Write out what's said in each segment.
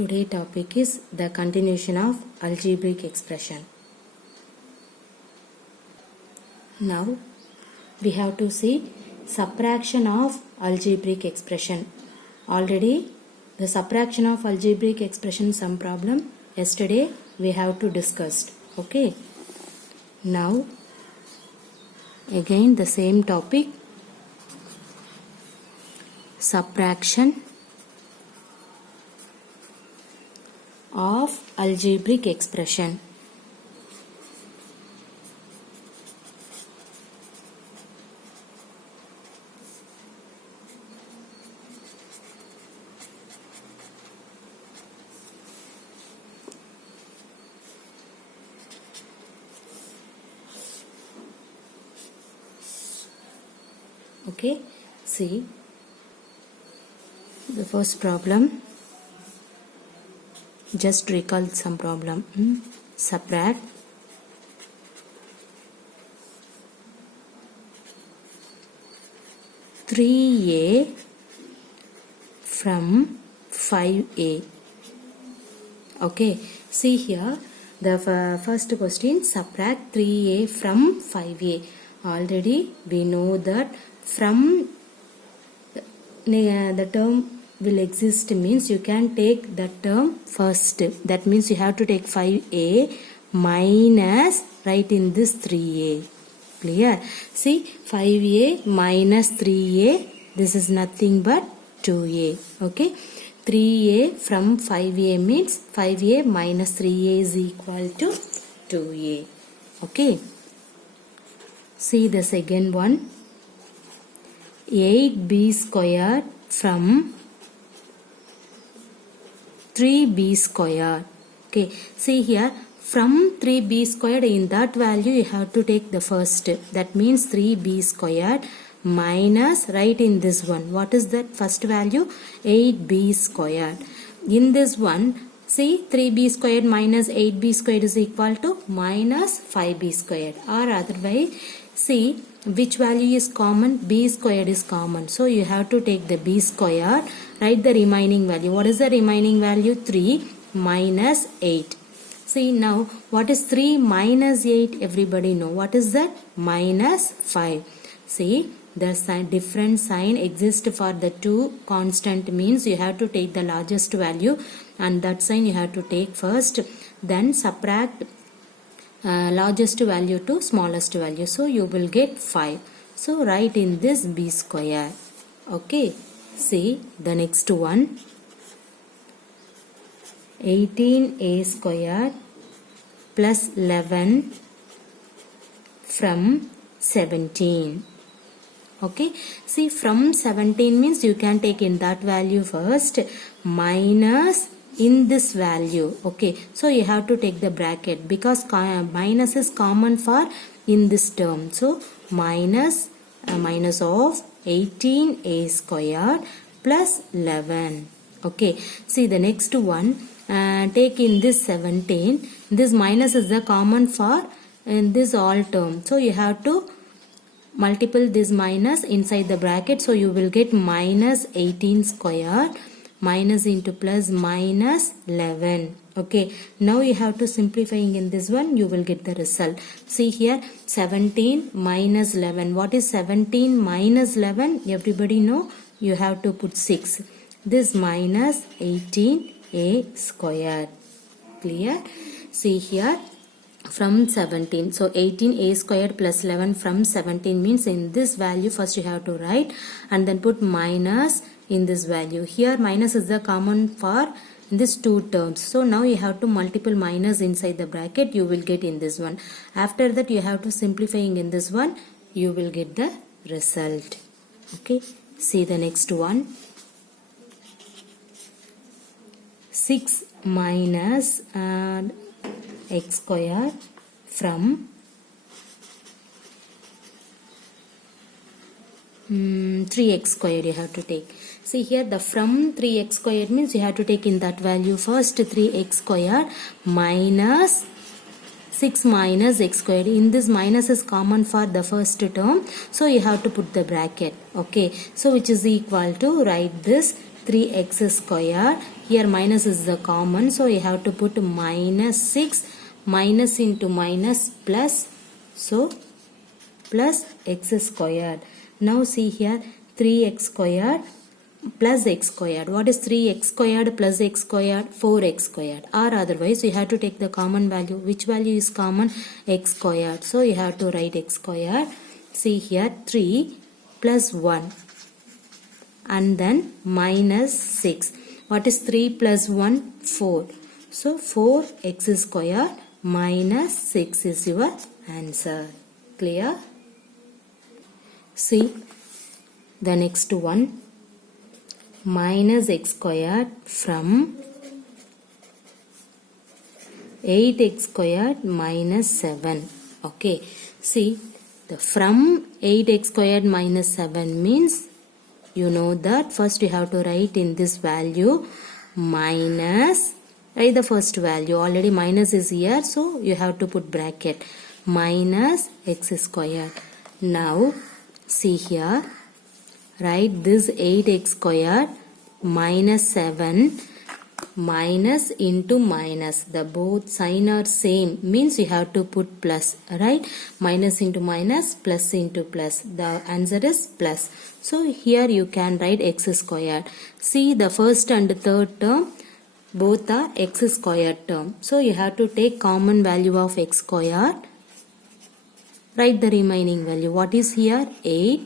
Today topic is the continuation of algebraic expression. Now we have to see subtraction of algebraic expression. Already the subtraction of algebraic expression some problem yesterday we have to discussed. Okay. Now again the same topic, subtraction of algebraic expression. Okay, see the first problem. Just recall some problem. Subtract (3a) from 5a. Okay, see here the first question, subtract 3a from 5a. Already we know that from the term will exist means you can take that term first. That means you have to take 5a minus, write in this 3a. Clear? See, 5a minus 3a, this is nothing but 2a. Okay, 3a from 5a means 5a minus 3a is equal to 2a. Okay, see the second one, 8b squared from 3b squared. Okay, see here from 3b squared, in that value you have to take the first. That means 3b squared minus, write in this one. What is that first value? 8b squared. In this one, see 3b squared minus 8b squared is equal to minus 5b squared. Or otherwise, see which value is common? B squared is common. So you have to take the b squared, write the remaining value. What is the remaining value? 3 minus 8. See now, what is 3 minus 8? Everybody know. What is that? Minus 5. See, the different sign exists for the two constant means you have to take the largest value and that sign you have to take first. Then subtract largest value to smallest value. So you will get 5. So write in this b square. Okay. See the next one, 18a squared plus 11 from 17. Okay, see from 17 means you can take in that value first minus in this value. Okay, so you have to take the bracket because minus is common for in this term. So minus of 18a squared plus 11. Okay, see the next one, take in this 17. This minus is the common for in this all term. So you have to multiple this minus inside the bracket. So you will get minus 18 squared minus into plus minus 11. Okay, now you have to simplifying in this one, you will get the result. See here 17 minus 11. What is 17 minus 11? Everybody know, you have to put 6. This minus 18a squared. Clear? See here from 17. So 18a squared plus 11 from 17 means in this value first you have to write and then put minus in this value. Here minus is the common for these two terms. So now you have to multiple minus inside the bracket, you will get in this one. After that you have to simplifying in this one, you will get the result. Okay, see the next one, 6 minus x squared from 3x squared you have to take. See here the from 3x squared means you have to take in that value first 3x squared minus 6 minus x squared. In this minus is common for the first term. So you have to put the bracket. Okay. So which is equal to, write this 3x squared here minus is the common, so you have to put minus 6, minus into minus plus, so plus x squared. Now see here 3x squared plus x squared. What is 3x squared plus x squared? 4x squared. Or otherwise you have to take the common value. Which value is common? X squared. So you have to write x squared. See here 3 plus 1 and then minus 6. What is 3 plus 1? 4. So 4x squared minus 6 is your answer. Clear? See the next one. Minus x squared from 8x squared minus 7. Okay. See, the from 8x squared minus 7 means, you know that first you have to write in this value minus, write the first value. Already minus is here, so you have to put bracket minus x squared. Now see here, write this 8x squared minus 7 minus into minus. The both sign are same, means you have to put plus, right? Minus into minus, plus into plus. The answer is plus. So here you can write x squared. See the first and third term, both are x squared term. So you have to take common value of x squared. Write the remaining value. What is here? 8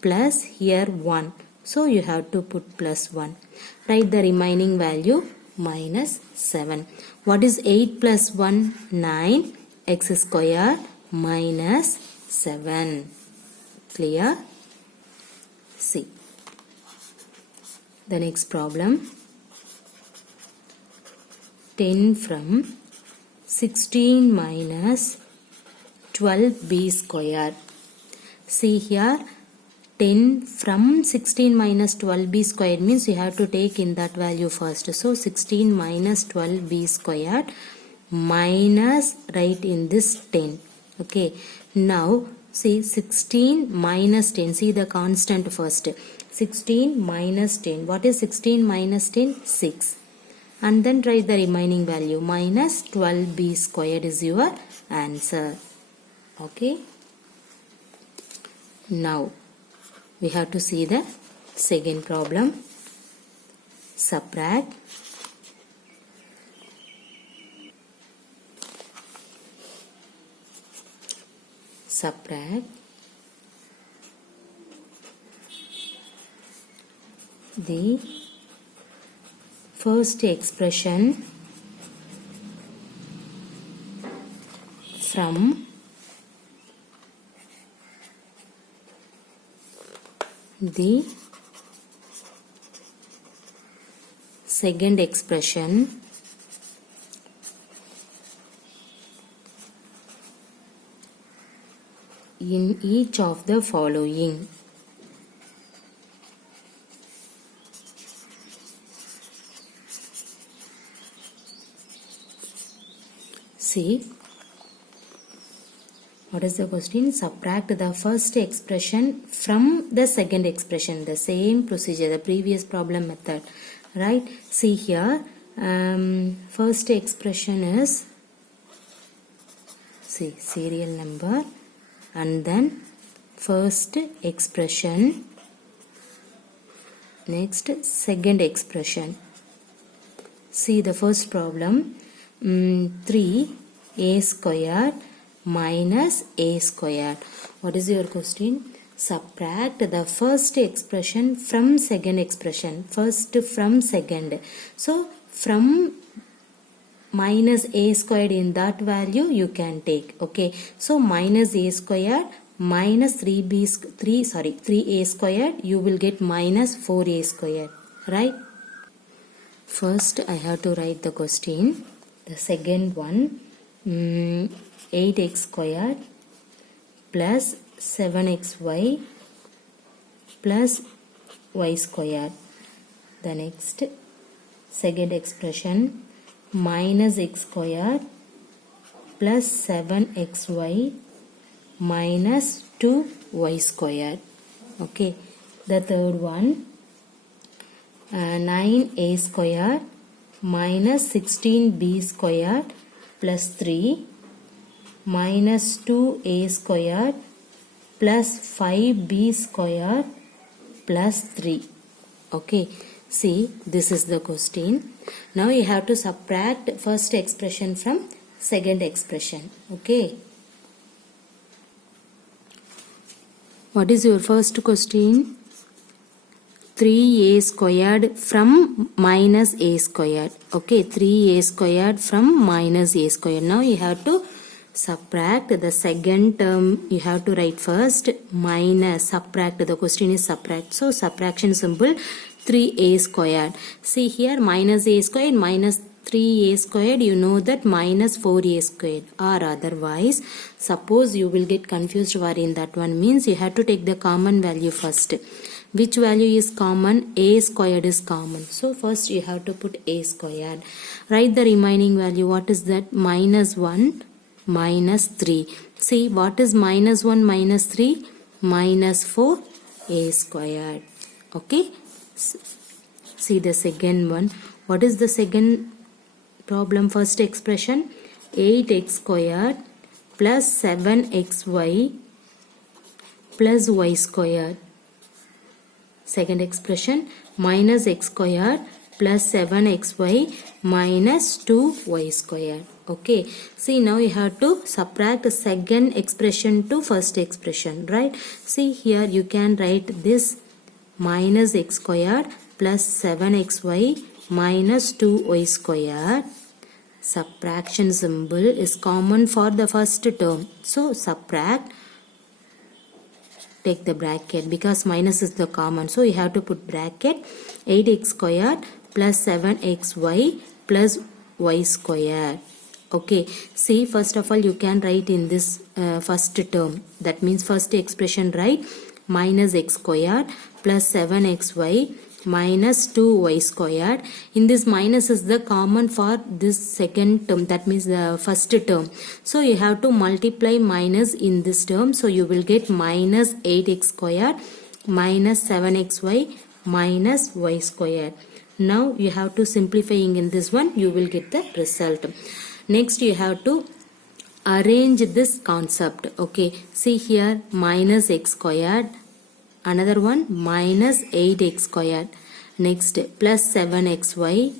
plus here 1. So you have to put plus 1. Write the remaining value minus 7. What is 8 plus 1? 9. X squared minus 7. Clear? See. The next problem. 10 from 16 minus 12b squared. See here 10 from 16 minus 12b squared means you have to take in that value first. So 16 minus 12b squared minus, write in this 10. Okay. Now see 16 minus 10. See the constant first. 16 minus 10. What is 16 minus 10? 6. And then write the remaining value minus 12b squared is your answer. Okay. Now we have to see the second problem. Subtract the first expression from the second expression in each of the following. See, what is the question? Subtract the first expression from the second expression. The same procedure, the previous problem method, right? See here, first expression is, see, serial number, and then first expression, next second expression. See the first problem, 3a squared minus a squared. What is your question? Subtract the first expression from second expression. First from second. So from minus a squared in that value you can take. Okay. So minus a squared minus 3a squared, you will get minus 4a squared. Right? First I have to write the question. The second one, 8x squared plus 7xy plus y squared. The next second expression, minus x squared plus 7xy minus 2y squared. Okay. The third one, 9a squared minus 16b squared plus 3 minus 2a squared plus 5b squared plus 3. Okay, see, this is the question. Now you have to subtract first expression from second expression. Okay. What is your first question? 3a squared from minus a squared. Okay, 3a squared from minus a squared. Now you have to subtract the second term. You have to write first minus, subtract. The question is subtract. So subtraction symbol 3a squared. See here, minus a squared minus 3a squared, you know that minus 4a squared, or otherwise suppose you will get confused where in that one means you have to take the common value first. Which value is common? A squared is common. So first you have to put a squared. Write the remaining value. What is that? Minus 1 minus 3. See, what is minus 1 minus 3? Minus 4 a squared. Okay. See the second one. What is the second problem? First expression 8x squared plus 7xy plus y squared. Second expression minus x squared plus 7xy minus 2y squared. Okay, see, now you have to subtract the second expression to first expression, right? See here, you can write this minus x squared plus 7xy minus 2y squared. Subtraction symbol is common for the first term. So subtract, take the bracket because minus is the common. So you have to put bracket 8x squared plus 7xy plus y squared. Okay, see, first of all you can write in this first term. That means first expression, right? Minus x squared plus 7xy minus 2y squared. In this minus is the common for this second term, that means the first term. So you have to multiply minus in this term. So you will get minus 8x squared minus 7xy minus y squared. Now you have to simplifying in this one, you will get the result. Next you have to arrange this concept. Okay, see here, minus x squared, another one minus 8x squared, next plus 7xy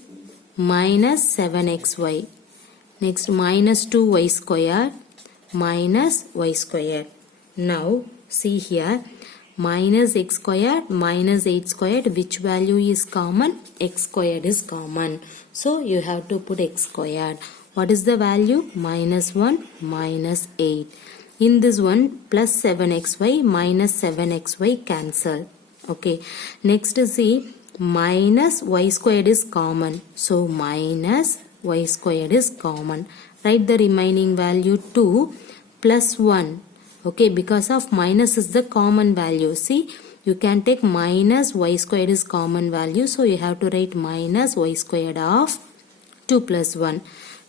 minus 7xy, next minus 2y squared minus y squared. Now see here, minus x squared minus 8 squared, which value is common? X squared is common. So you have to put x squared. What is the value? Minus 1 minus 8. In this one, plus 7xy minus 7xy cancel. Okay. Next see, minus y squared is common. So minus y squared is common. Write the remaining value 2 plus 1. Okay, because of minus is the common value. See, you can take minus y squared is common value. So you have to write minus y squared of 2 plus 1.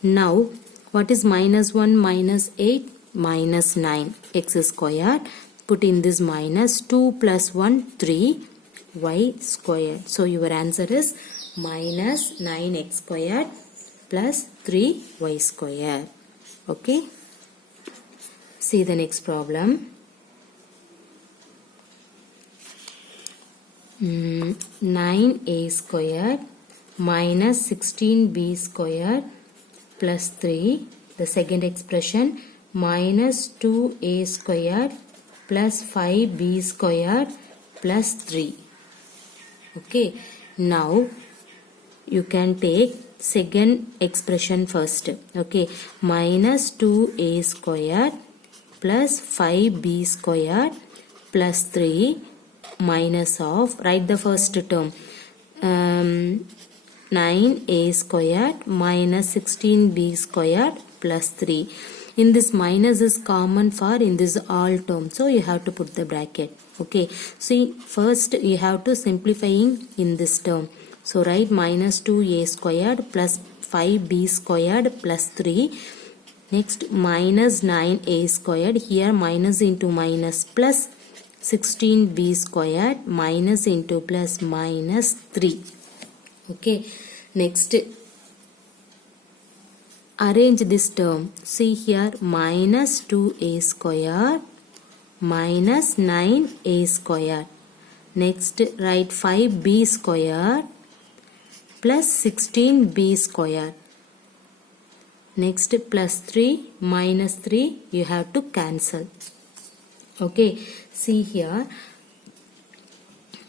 Now, what is minus 1 minus 8? Minus 9 x squared. Put in this minus 2 plus 1 3 y squared. So your answer is minus 9x squared plus 3 y squared. Okay. See the next problem. 9a squared minus 16b squared plus 3. The second expression minus 2a squared plus 5b squared plus 3. Okay. Now you can take second expression first. Okay. Minus 2a squared plus 5b squared plus 3 minus of, write the first term, 9a squared minus 16b squared plus 3. In this minus is common for in this all term. So you have to put the bracket. Okay. See, first you have to simplifying in this term. So write minus 2a squared plus 5b squared plus 3. Next minus 9a squared. Here minus into minus plus 16b squared minus into plus minus 3. Okay. Next arrange this term. See here, minus 2a squared minus 9a squared. Next, write 5b squared plus 16b squared. Next, plus 3 minus 3 you have to cancel. Okay, see here,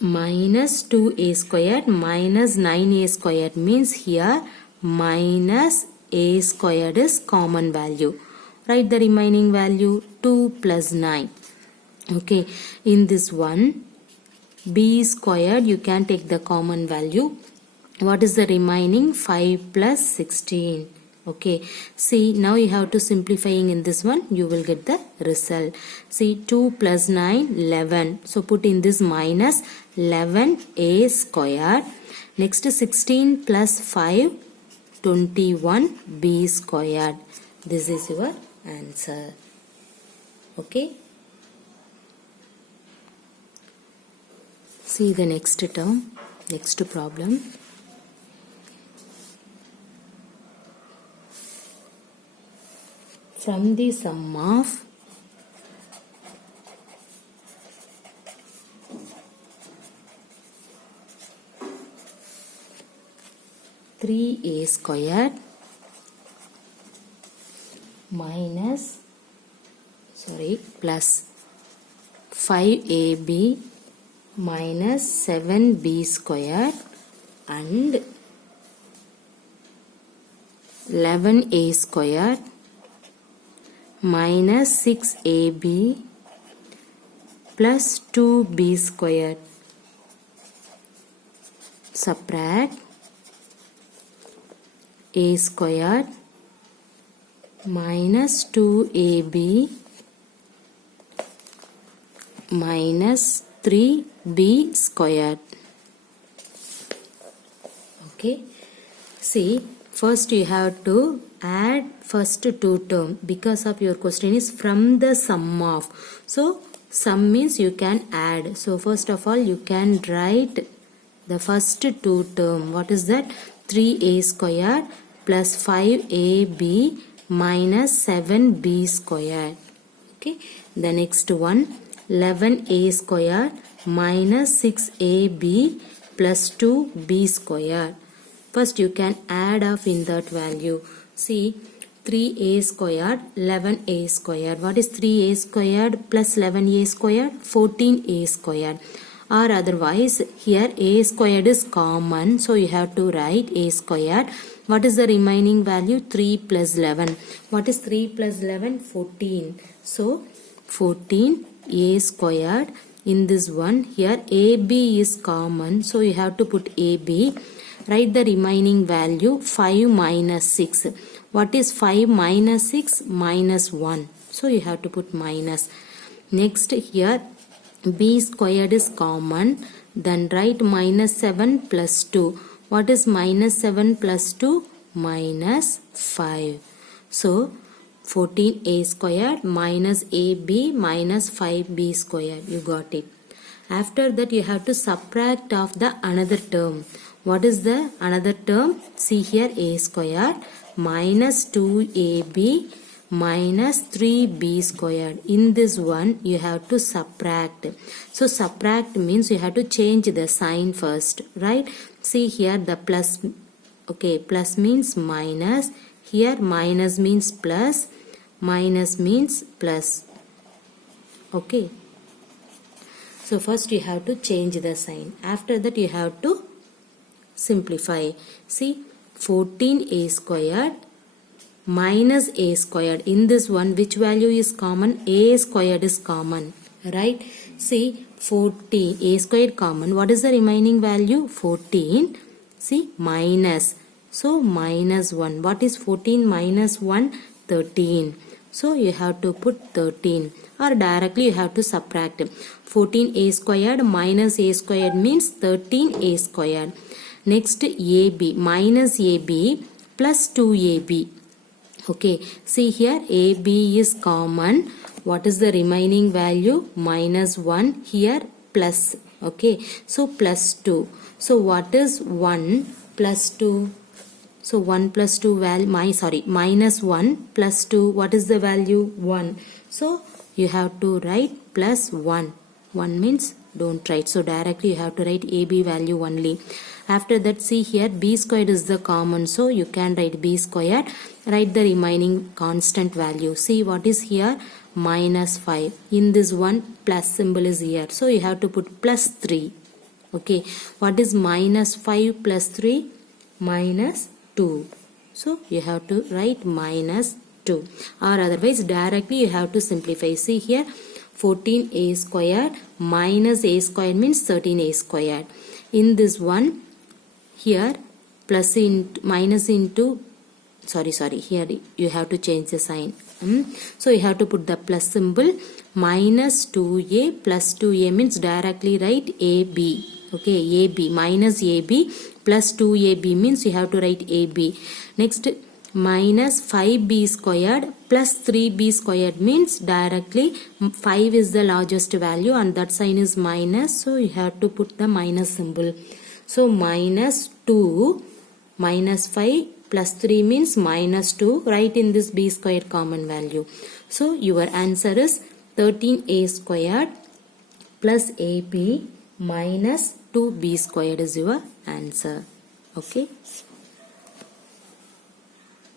minus 2a squared minus 9a squared means here minus a squared is common value. Write the remaining value 2 plus 9. Okay, in this one, b squared you can take the common value. What is the remaining? 5 plus 16. Okay, see, now you have to simplifying in this one, you will get the result. See, 2 plus 9, 11. So put in this minus 11a squared. Next, 16 plus 5, 21b squared. This is your answer. Okay. See the next term, next problem. From the sum of three a squared minus plus 5ab minus 7b squared and 11a squared minus 6ab plus 2b squared. Subtract a squared minus 2ab minus 3b squared. Okay, see, first you have to add first two terms because of your question is from the sum of. So sum means you can add. So first of all you can write the first two term. What is that? 3a squared plus 5ab minus 7b squared. Okay, the next one, 11a squared minus 6ab plus 2b squared. First you can add off in that value. See, 3a squared, 11a squared. What is 3a squared plus 11a squared? 14a squared. Or otherwise, here a squared is common. So you have to write a squared. What is the remaining value? 3 plus 11. What is 3 plus 11? 14. So 14a squared. In this one, here ab is common. So you have to put ab. Write the remaining value 5 minus 6. What is 5 minus 6? Minus 1. So you have to put minus. Next here b squared is common. Then write minus 7 plus 2. What is minus 7 plus 2? Minus 5. So 14a squared minus ab minus 5b squared. You got it. After that you have to subtract off the another term. What is the another term? See here, a squared minus 2ab minus 3b squared. In this one you have to subtract. So subtract means you have to change the sign first, right? See here the plus. Okay, plus means minus. Here minus means plus. Minus means plus. Okay. So first you have to change the sign. After that you have to simplify. See, 14a squared minus a squared. In this one, which value is common? A squared is common, right? See, 14, a squared common. What is the remaining value? 14. See, minus. So, minus 1. What is 14 minus 1? 13. So, you have to put 13. Or directly you have to subtract. 14a squared minus a squared means 13a squared. Next, AB, minus AB plus 2AB. Okay, see here AB is common. What is the remaining value? Minus 1. Here plus. Okay, so plus 2. So what is 1 plus 2? So 1 plus 2 value, minus 1 plus 2, what is the value? 1. So you have to write plus 1. 1 means don't write. So directly you have to write AB value only. After that, see here, B squared is the common. So you can write B squared. Write the remaining constant value. See what is here? Minus 5. In this one, plus symbol is here. So you have to put plus 3. Okay. What is minus 5 plus 3? Minus 2. So you have to write minus 2. Or otherwise, directly you have to simplify. See here, 14a squared minus a squared means 13a squared. In this one, here plus into minus into here you have to change the sign. So you have to put the plus symbol. Minus 2a plus 2a means directly write ab. Okay, ab minus ab plus 2ab means you have to write ab. Next, minus 5b squared plus 3b squared means directly 5 is the largest value and that sign is minus, so you have to put the minus symbol. So minus 2 minus 5 plus 3 means minus 2. Write in this b squared common value. So your answer is 13a squared plus ab minus 2b squared is your answer. Okay.